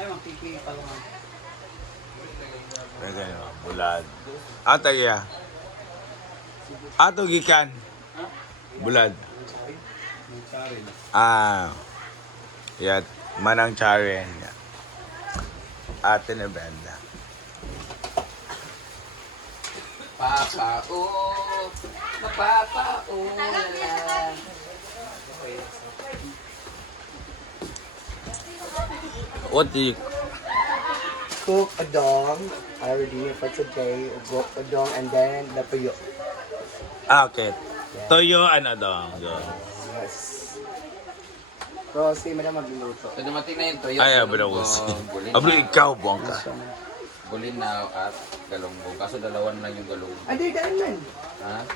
Ay, magpipili pa lang. Ganyan, bulad. Ato ya. Ato gikan. Bulad. Yat manang charen. Ate na banda. Mapapaulan. What do you... Cook a dong, already for today. Cook a dong and then the tuyo. Okay. Toyo ano dong. Yes. So, si Madam magluluto. So dumating na yung toyo. Ay, abrawos. Abro ikaw, buwang ka. Bulinaw at galunggong. Kaso dalawan lang yung galunggong. Ay, daan man. Ha?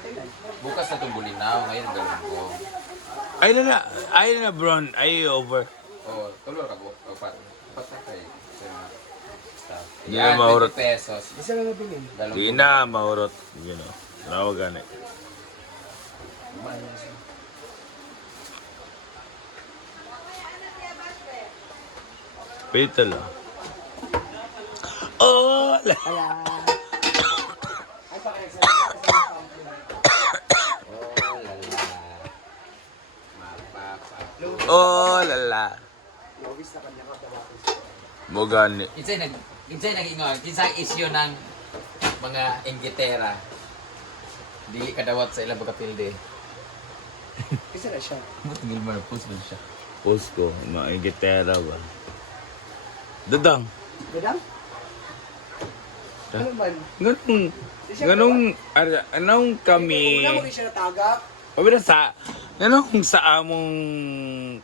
Bukas na itong bulinaw, ngayon galunggong. Ay na bron. Ay over. O, tulor ka po. O, patak kayo. Hindi Yan, na mahurot. 20 pesos. Isa lang nabilin. Hindi na mahurot. You know. Nawagan eh. Pito lang. Oh! Kaya... Ay, pakita Oh, lala. Oh, lala. Lobis na kanya ka daw. Mugani. Kinsay nag-ingon, kinsay issue ng mga inggitera. Dili kadawat sa ilang pagkapilde. Isa na siya. Tingil mo na post mo siya. Post ko. Maigitera ba? Dadang. Madam? Ano man? Anong kami... Una mo rin siya natagak. Pabila anong sa among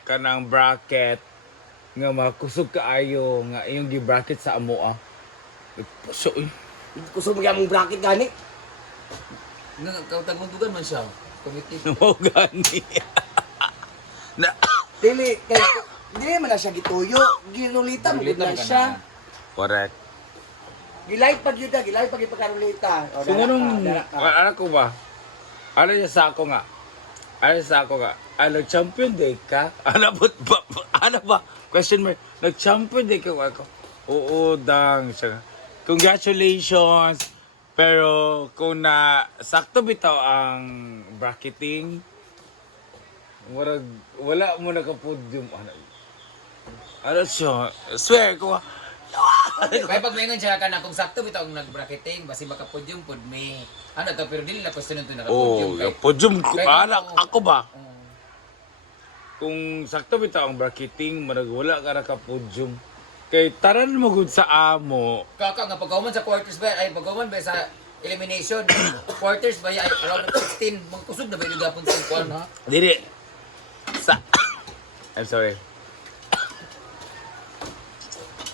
kanang bracket nga makusog kaayo nga iyong gi-bracket sa amo ah. So, Kusog mo yung bracket gani. Tagmundugan man siya. Committee. mo gani. na, Dili, dili man na siya gituyo. Ginulita mo na siya. correct. Gilay pag yun na, gilay pag ipagkarulita. So, anong, ano ko ba? Ano niya sa ako nga? Nag-champion day ka? Ano ba? Question mark. Nag-champion day ka ako? Oo, dang. Congratulations. Pero kung sakto bitaw ang bracketing, wala mo naka-podium. Ano siya? Swear ko. Kaya pag maingon siya ka na kung sakto bitaw ang nag-bracketing, basi maka-podium pod may ano ka pero dili na question nito naka-podium Oh, podium ko. Kaya Ako ba? Kung sakto bitaw ang bracketing, wala ka naka-podium. Kay taran mo gud sa amo. Kaka nga pagkahuman sa quarters ba ay pagkahuman ba sa elimination quarters ba ay around 16 mangkusog na ba yung gapon sa kuan ha? Dili. I'm sorry.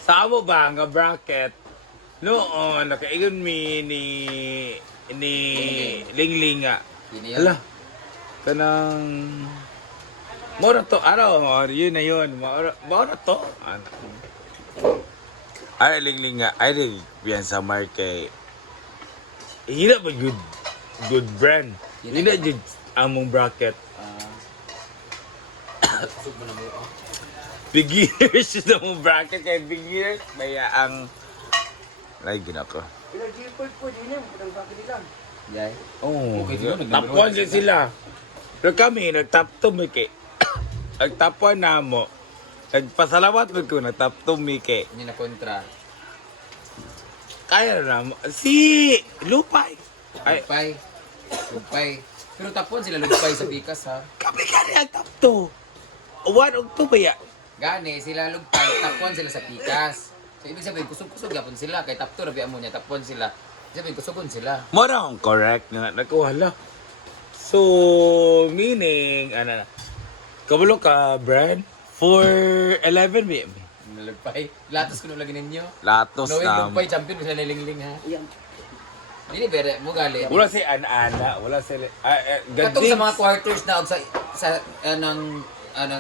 Sa amo ba nga bracket? Noon nakaigon mi ni Lingling nga. Hala. Kanang mora to yun na yun. Mora to. Ay Lingling nga. Ay yan sa market. Hina ba good brand? Hina jud among bracket. Kusog mo na mo. Beginners na mong bracket kay beginners. Maya ang... Ay, ginako. Pinag-report po din yan. Pinang bracket nila. Yay. Oo. Okay, sila, Top 1 sila. Pero kami, nag-top 2 Miki. Nag-top 1 na mo. Nagpasalamat mo ko, nag-top 2 Miki. Hindi na kontra. Kaya na mo. Si Lupay. Ay, Lugpay. Pero tapon sila lugpay sa pikas ha. kami ang top 2. 1 og 2 ba ya? Gani sila lugpay, tapon sila sa pikas. So ibig sabihin kusog-kusog yapon sila kay tapto rabi amo niya tapon sila. Sabihin kusugon sila. Mo na ang correct nga. Nakuhala. So, meaning, kabalo ka, Brad? 4-11 ba? Lugpay. Latos ko nung lagi ninyo. Latos Knowing na. lugpay champion sila nilingling ha. Yan. Dili bere mo gali. Wala si Ana. Wala si... Katong sa mga quarters na og sa anang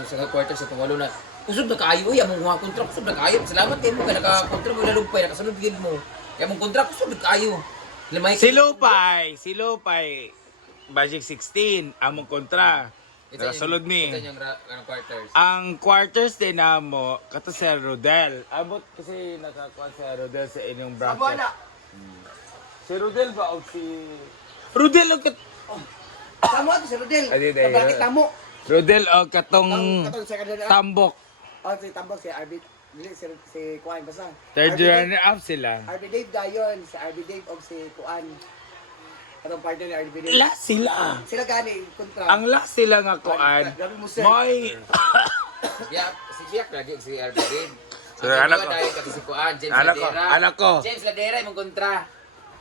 sa quarters sa tumalo na. Usod na kaayo uy among mga kontra usod na kaayo. Salamat kay mo kay naka-kontra mo lugpay nakasunod gid mo. Kay among kontra usod na kaayo. Si Lupay. Magic 16. Among kontra. Nakasulod mi. Ito yung anong quarters. Ang quarters din na mo, kato si Rodel. Abot kasi nakakuha si Rodel sa inyong Amo bracket. na. Si Rodel ba o si... Rodel o kat... Tamo ato si Rodel. Adi, adi. Bakit tamo? Rodel o katong Katong sa kanila. tambok. Oh, si Tambok, si RB, dili, si Kuan, basta. Third RB Dave- runner up sila. RB Dave dayon, si RB Dave o si Kuan. Atong partner ni RB Dave. Last sila. Sila gani, kontra. Ang last sila nga kuan. Grabe mo, sir. May... Si Biak lagi si RB Dave. So, anak ko. Dahil kasi si Kuan, James Anak ko, Ladera. anak ko. James Ladera yung kontra.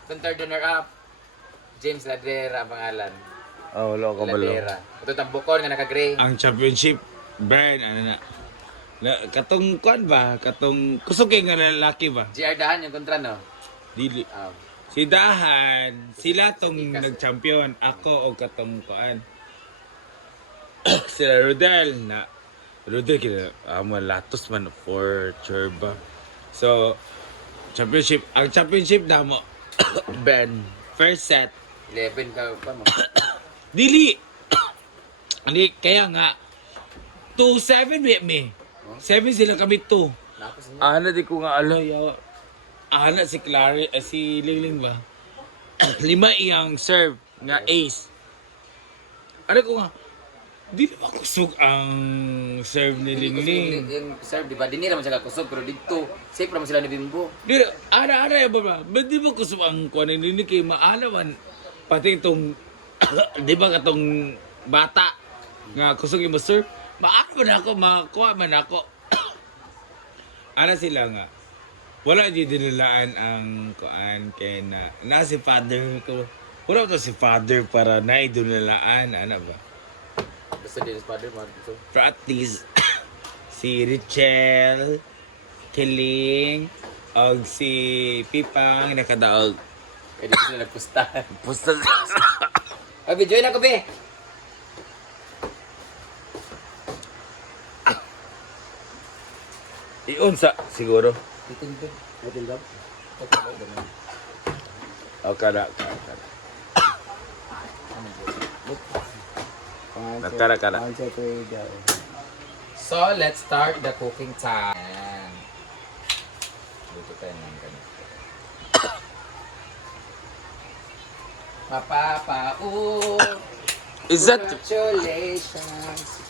Itong third runner up. James Ladera ang pangalan. Oh, wala ko Ladera. Ito tambukon nga naka-gray. Ang championship, Brian, ano na. Katong kuan ba? Katong kusuki nga lalaki ba? GR Dahan yung kontra, no? Dili. Oh. Si Dahan, sila tong nag-champion. Ako o katong kuan. Sila Rodel na Rodel kina latos man for sure ba. So championship, ang championship na mo Ben first set 11 ka pa mo. dili. Ani kaya nga 2-7 with me. 7 sila kami 2. Napos niya. Ana di ko nga alo yaw. Ana si Clary, si Lingling ba? 5 iyang serve nga ace. Ano ko nga, di na makusog ang serve ni Lingling. Yung serve, di ba? Di nila man siya kakusog, pero dito, safe naman sila ni Bimbo. Di na, ara ya ba? Ba't di ba kusog ang kuha ni Lingling kay maalaman pati itong, di ba katong bata nga kusog yung serve? Maalaman ako, makuha man ako. Ana sila nga. Wala di dinilaan ang kuan kay na si father ko. Wala to si father para na idulalaan ana ba? Basta di sa father mo. So, Pero at least si Richel, Tiling, og si Pipang nakadaog. kaya dito sila nagpustahan. Pusta Ay, join ako, be! iunsa siguro. Dito, dito. Matindog. O kada. Nakara kada. So, let's start the cooking time. Ayan. Luto tayo ng ganito. Mapapao! Is that Congratulations!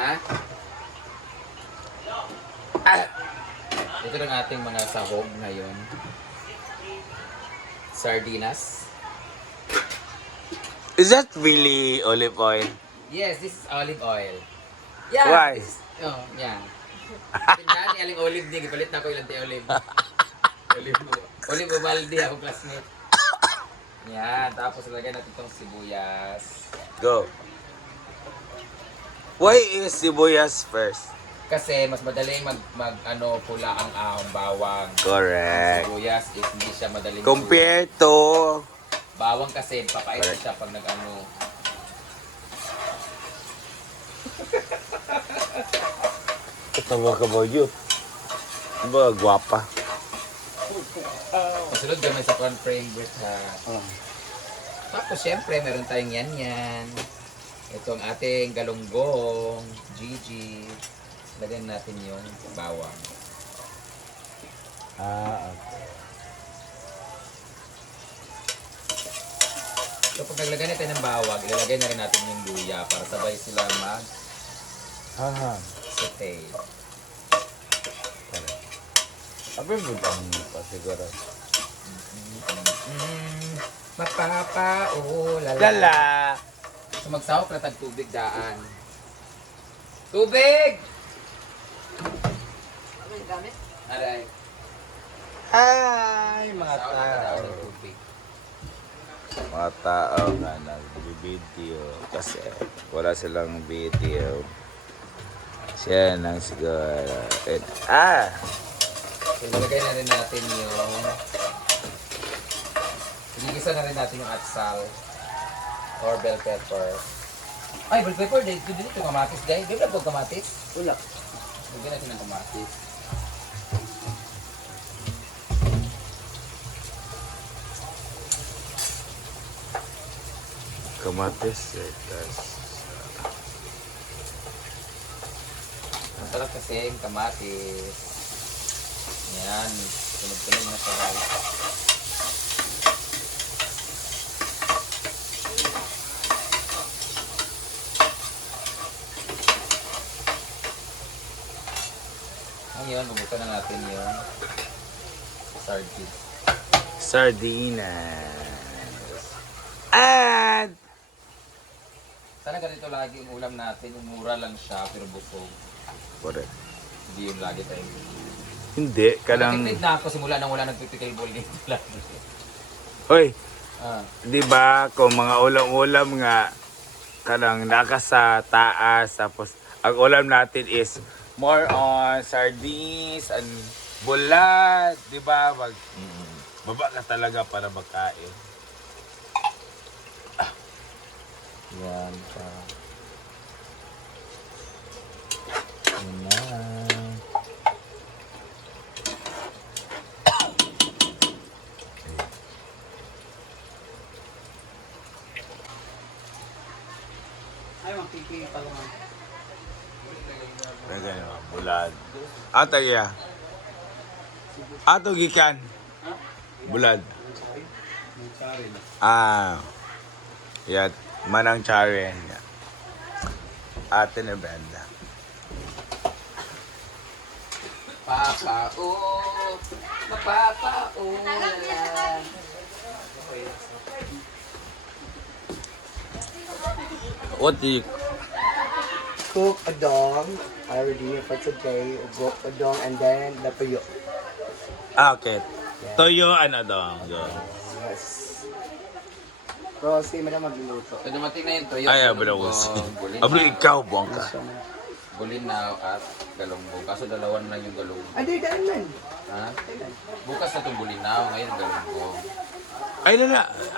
Ha? Ito ang ating mga sahog ngayon. Sardinas. is that really olive oil? Yes, this is olive oil. Yeah. Why? Oh, yeah. Tindahan ni Aling Olive din. Ipalit na ako ilang tayo olive. Olive Ubaldi, ako classmate. Yan. Tapos lagyan natin itong sibuyas. Go. Why is sibuyas first? Kasi mas madaling pula ang ahong bawang. Correct. Sibuyas is hindi siya madaling Compared to bawang kasi papait siya pag nag-ano. tawa ka ba yun? Ba gwapa. Masunod kami sa corn framework ha. Tapos syempre meron tayong yan. Ito ang ating galunggong, Gigi. Lagyan natin yung bawang. Okay. So pag naglagay natin ng bawang, ilalagay na rin natin yung luya para sabay sila mag-saute. Apa yung budang pa siguro? Mapapao, lala. Lala! So magsahok na tag tubig daan. Tubig! Ano yung gamit? Aray. Hi mga Sahok na tao! tao ng tubig. Mga tao nga nag-video kasi wala silang video. Siya nang siguro. So ilagay na rin natin yung Inigisa na rin natin yung atsal or bell pepper. Ay, bell pepper, dito yung kamatis, guys. Di ba po kamatis? Wala. Lagyan natin ng kamatis. Kamatis. Masarap kasi yung kamatis. Yan. Tunog-tunog na siya guys. Ngayon, bubuksan na natin yung sardines. Sardinas. And Sana ganito lagi yung ulam natin. Yung mura lang siya, pero busog. correct. Hindi yung lagi tayo. Hindi ka lang. Nagtitreat na ako simula nang wala nagpipikay ball dito lagi. Hoy, Ah. 'di ba kung mga ulam-ulam nga kanang naka sa taas tapos ang ulam natin is more on sardines and bulat, 'di ba? Baba ka talaga para magkain. Yan siya. Yan na. Ay, magpipi pa lang. Ganyan, bulad. Ato ya. Ato gikan. Bulad. Yat manang charen. Ate na benda. Papa, oh. Papa, oh. What do you Cook adong, already for today, ugok adong, and then the puyo. okay. Toyo ano dong. Yes. Rosie, madam magluluto. So, dumating na yung toyo. Ay, abrawos. Abro ikaw, buwang ka. Bulinaw at galunggong. Kaso dalawa na lang yung galunggong. Ay, di daan man. Ha? Bukas na itong bulinaw, ngayon galunggong.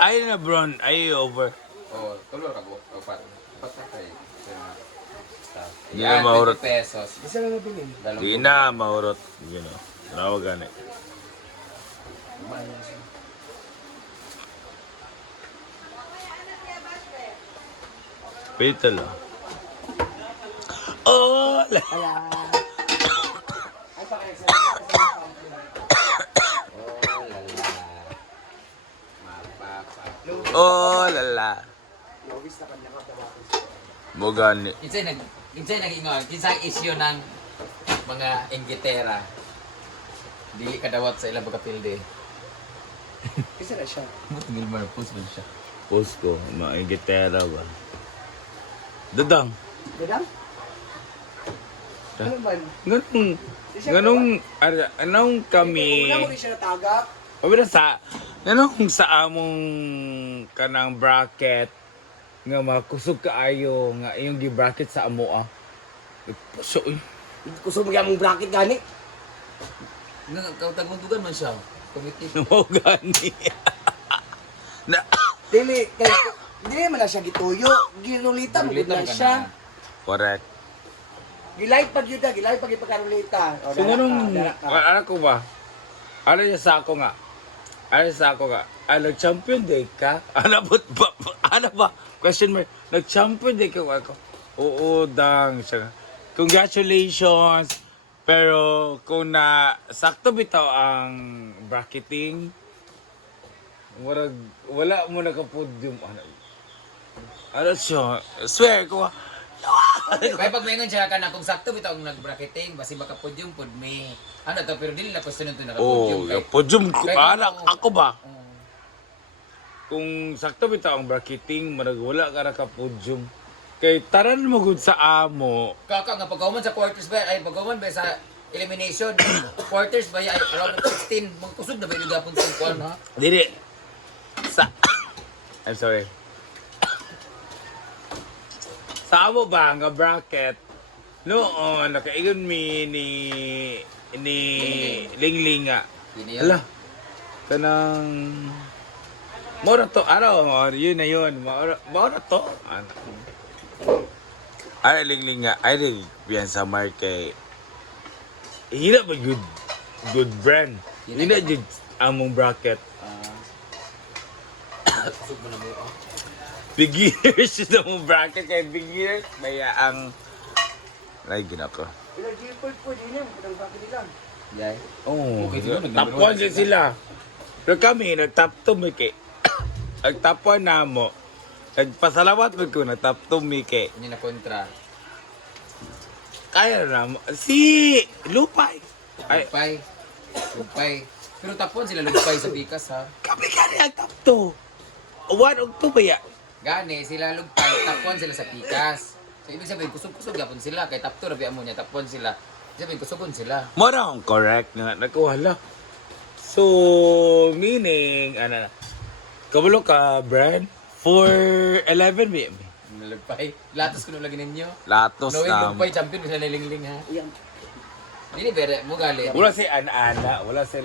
Ay na, Bron. Ay, over. Oh, tulor ka po. O, pat na kayo. Hindi Yan, na mahurot. 20 pesos. Isa lang nabilin. Di Galunggong. na, mahurot. You know. Tawag gani. Pito lang. Oh! Kaya... Ay, pakisa. Oh, lala. Mapapa. Oh, lala. Lobis na kanya ka Mo gani. Kinsay nag-ingon, kinsay issue ng mga inggitera. Dili kadawat sa ilang pagkapilde. Isa na siya. Tingil mo na post man siya. Post ko. Maingitera ba? Dadang. Gadang? Ano man? Anong kami... Una mo rin siya natagak. Pabila anong sa among kanang bracket nga makusog kaayo nga iyong gi-bracket sa amo ah. So, Kusog mo yung bracket gani. Tagmundugan man siya. Committee. mo gani. na, Dili, dili man na siya gituyo. Ginulita mo na siya. correct. Gilay pag yun na, gilay pag ipagkarulita. So, anong, ano ko ba? Ano niya sa ako nga? Nag-champion day ka? Ano ba? Question mark. Nag-champion day ka ako? Oo, dang. Congratulations. Pero kung sakto bitaw ang bracketing, wala mo naka-podium. Ano siya? Swear ko. Kaya pag mayngon siya ka na kung sakto bitaw ang nag-bracketing, basi baka podium pod me. Ano to, pero dili na question nito naka-podium. Oh, podium ko. Kaya Ako ba? Kung sakto bitaw ang bracketing, wala ka naka-podium. Kay taran mo gud sa amo. Kaka nga pagkahuman sa quarters ba, ay pagkahuman ba sa elimination, quarters ba ay around 16, magkusog na ba yung gapon sa kwan ha? Dili. I'm sorry. Sa amo ba nga bracket? Noon, nakaigon mi ni Lingling nga. Yun Hala. Kanang Mora to, yun na yun. Mora to. Ay, Lingling nga. Ay, yan sa market. Hina ba good brand? Hina jud among bracket. Kusog mo na mo. Beginners na mong bracket kay beginners. Kaya ang... Ay, ginako. Ilang G-Port po, din yan. Putang bakit nila. Yay. Oo, Okay, sila, top 1 sila. Pero kami, nag-top 2 Miki. Nag-top 1 na mo. Nagpasalawat mo ko, nag-top 2 Miki. Hindi na kontra. Kaya na mo. Si Lupay. Ay, Lupay. Lupay. Pero tapon sila lupay sa pikas ha. kami kani ang top 2. 1 og 2 ba ya? Gani, sila lupay, tapon sila sa pikas. So ibig sabihin, kusog-kusog yapon sila. Kay top 2, rabi mo niya, tapon sila. Ibig sabihin, kusugon sila. Mo na ang correct nga. Nagkuhala. So, meaning, ano na. Kabalo ka, Brad? 4-11 ba? Lupay. Latos ko nung lagi ninyo. Latos Knowing na. lupay, champion, bisa nalingling ha. Ayan. Dili, bere, mo gali. Wala si Ana-Ana. Wala si...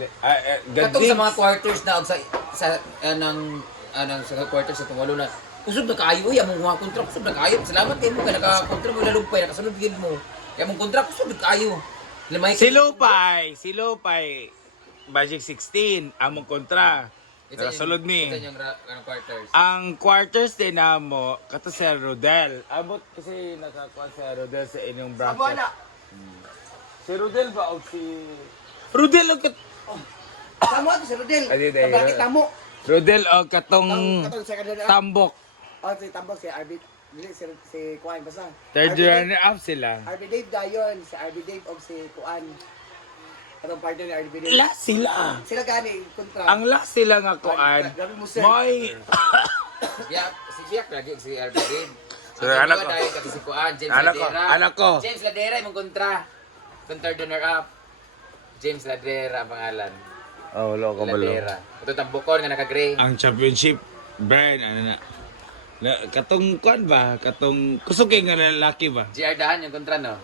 Katong sa mga quarters na sa sa quarters sa tungalo na usog na kaayo uy among mga kontra usog na kaayo salamat kay mo kay naka-kontra mo lalugpay nakasunod gid mo kay among kontra usog na kaayo limay Si Lupay. Magic 16. Among kontra. Nakasulod mi. ito yung quarters Ang quarters din na mo, kato si Rodel. Abot kasi nakakuha si Rodel sa inyong Amo bracket. na. Si Rodel ba o si... Rodel o kat... Tamo ato si Rodel. Adi, adi. Bakit tamo? Rodel o katong Katong sa kanila. tambok. Oh, si Tambok, si RB. Dili, si Kuan, basta. Third RB Dave- runner up sila. RB Dave dayon. Si RB Dave o si Kuan. Atong partner ni RB Dave. Last sila. Sila gani, kontra. Ang last sila nga kuan. Grabe mo, sir. May... si Jack lagi si Arbidin So, anak ko. dahil kasi si Kuan James Anak ko, Ladera anak ko. James Ladera imong kontra kung third runner up James Ladera ang pangalan Oh, loko ba Ladera ito tambukon nga naka-gray Ang championship, Brian, ano na katong kuan ba? Katong kusugay nga lalaki ba? GR dahan yung kontra no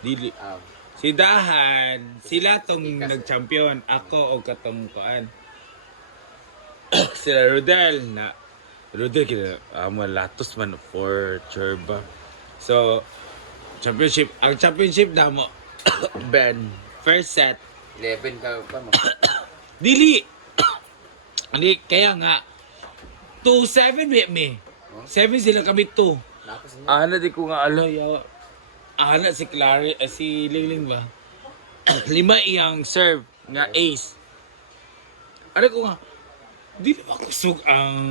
Dili. Ah. Si Dahan, sila tong nag-champion. Ako o katong kuan. Sila Rodel na Rodel kina latos man for sure ba. So championship, ang championship na mo Ben first set 11 ka pa mo dili. Hindi kaya nga 2-7 with me. 7 sila kami 2. Tapos niya Ana di ko nga alo yawa. Ana si Clary, si Lingling ba? 5 iyang serve nga ace. Ano ko nga, di ba kusog ang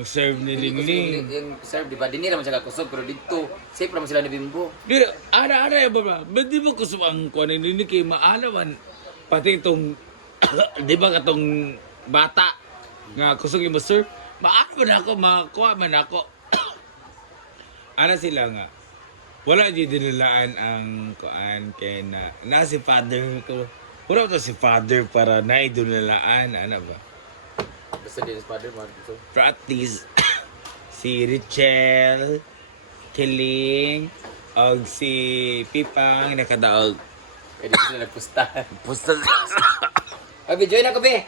serve ni Lingling? yung serve di ba dinira man siya kusog pero dito safe naman sila ni Bimbo Di, ana ya ba? Ba't di ba kusog ang kuwan ni kay maalawan? Pati itong, di ba katong bata nga kusog yung serve? Maalawan ako, makuha man ako. Ana sila nga. Wala di dinilaan ang kuan kay na si father ko. Wala to si father para na idunilaan ano ba? basta din sa father man so Pero at least si Richel, Kiling, og si Pipang nakadaog. kaya dito sila nagpustahan Pusta Abi join ako be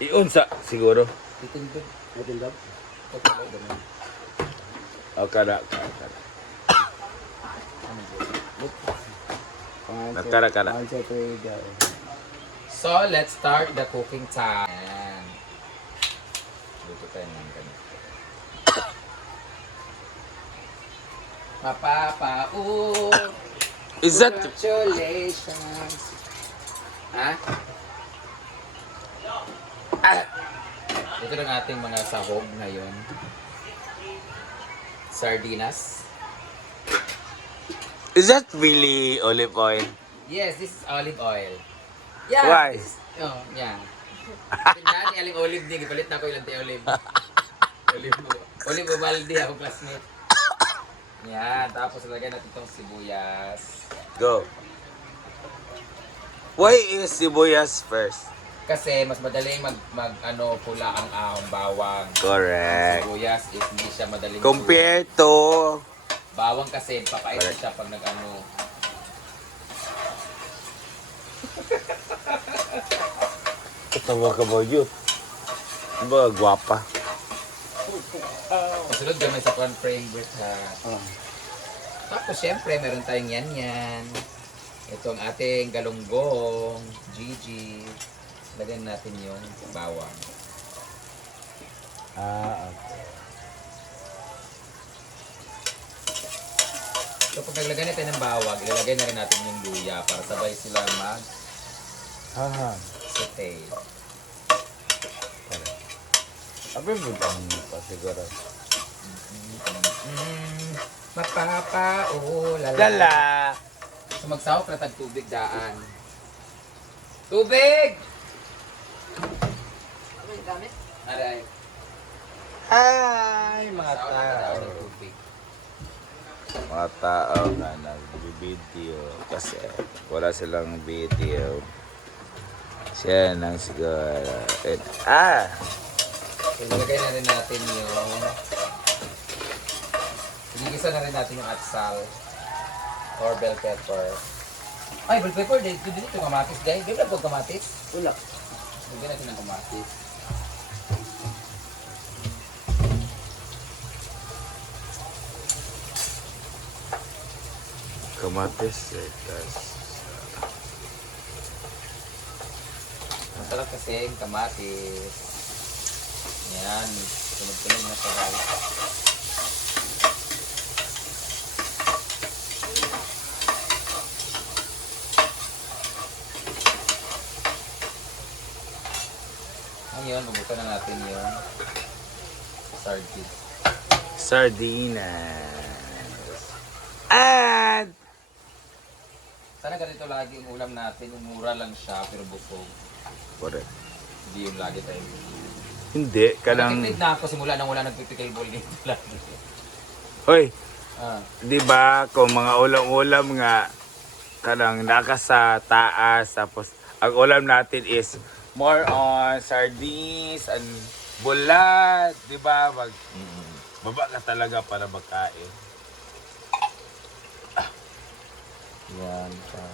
iunsa siguro. Titindog Matindog. O kada. Nakara. One, two, three, go. So, let's start the cooking time. Ayan. Luto tayo ng ganito. Is that Congratulations. Ha? Ito ang ating mga sahog ngayon. Sardinas. Is that really olive oil? Yes, this is olive oil. Yeah. Why? Oh, yeah. Tingnan ni aling olive din. Ipalit na ako ilang tayo olive. Olive Ubaldi ako classmate. Yan. Tapos lagyan natin itong sibuyas. Go. Why is sibuyas first? Kasi mas madaling pula ang ahong bawang. Correct. Ang sibuyas is hindi siya madaling Compared to bawang kasi papait siya pag nag-ano. Katawa ka ba yun? Ba, gwapa. Kasunod kami sa corn frame with ha. Tapos syempre meron tayong yan. Ito ang ating galunggong, Gigi. Lagyan natin yung bawang. Okay. Pag naglagay natin ng bawang, ilalagay na rin natin yung luya para sabay sila mag-saute. Abi mo ang pasiguro. Mapapaulala. Lala. So magsawak na tag tubig daan. Tubig! Ano yung gamit? Aray. Hi mga Magsawak na tao. daan ng tubig. Mga tao na nag-video kasi wala silang video. Siya nang siguro. So ilagay na rin natin yung... Igigisa na rin natin yung atsal. Or bell pepper. Ay, bell pepper, dito yung kamatis, guys. Di ba po kamatis? Wala. Lagyan natin ng kamatis. Kamatis tas Masarap kasi yung kamatis. Yan. Tunog-tunog na siya, guys. Ngayon, bubuksan na natin yung sardines. sardinas. And Sana ganito lagi yung ulam natin. Yung mura lang siya, pero busog. correct. Hindi yung lagi tayo. Hindi kanang Nagtitreat na ako simula nang wala nagpipikil ball dito lagi. Hoy, Ah. 'di ba kung mga ulam-ulam nga kanang naka sa taas tapos ang ulam natin is more on sardines and bulat, 'di ba? Baba ka talaga para magkain. Yan siya.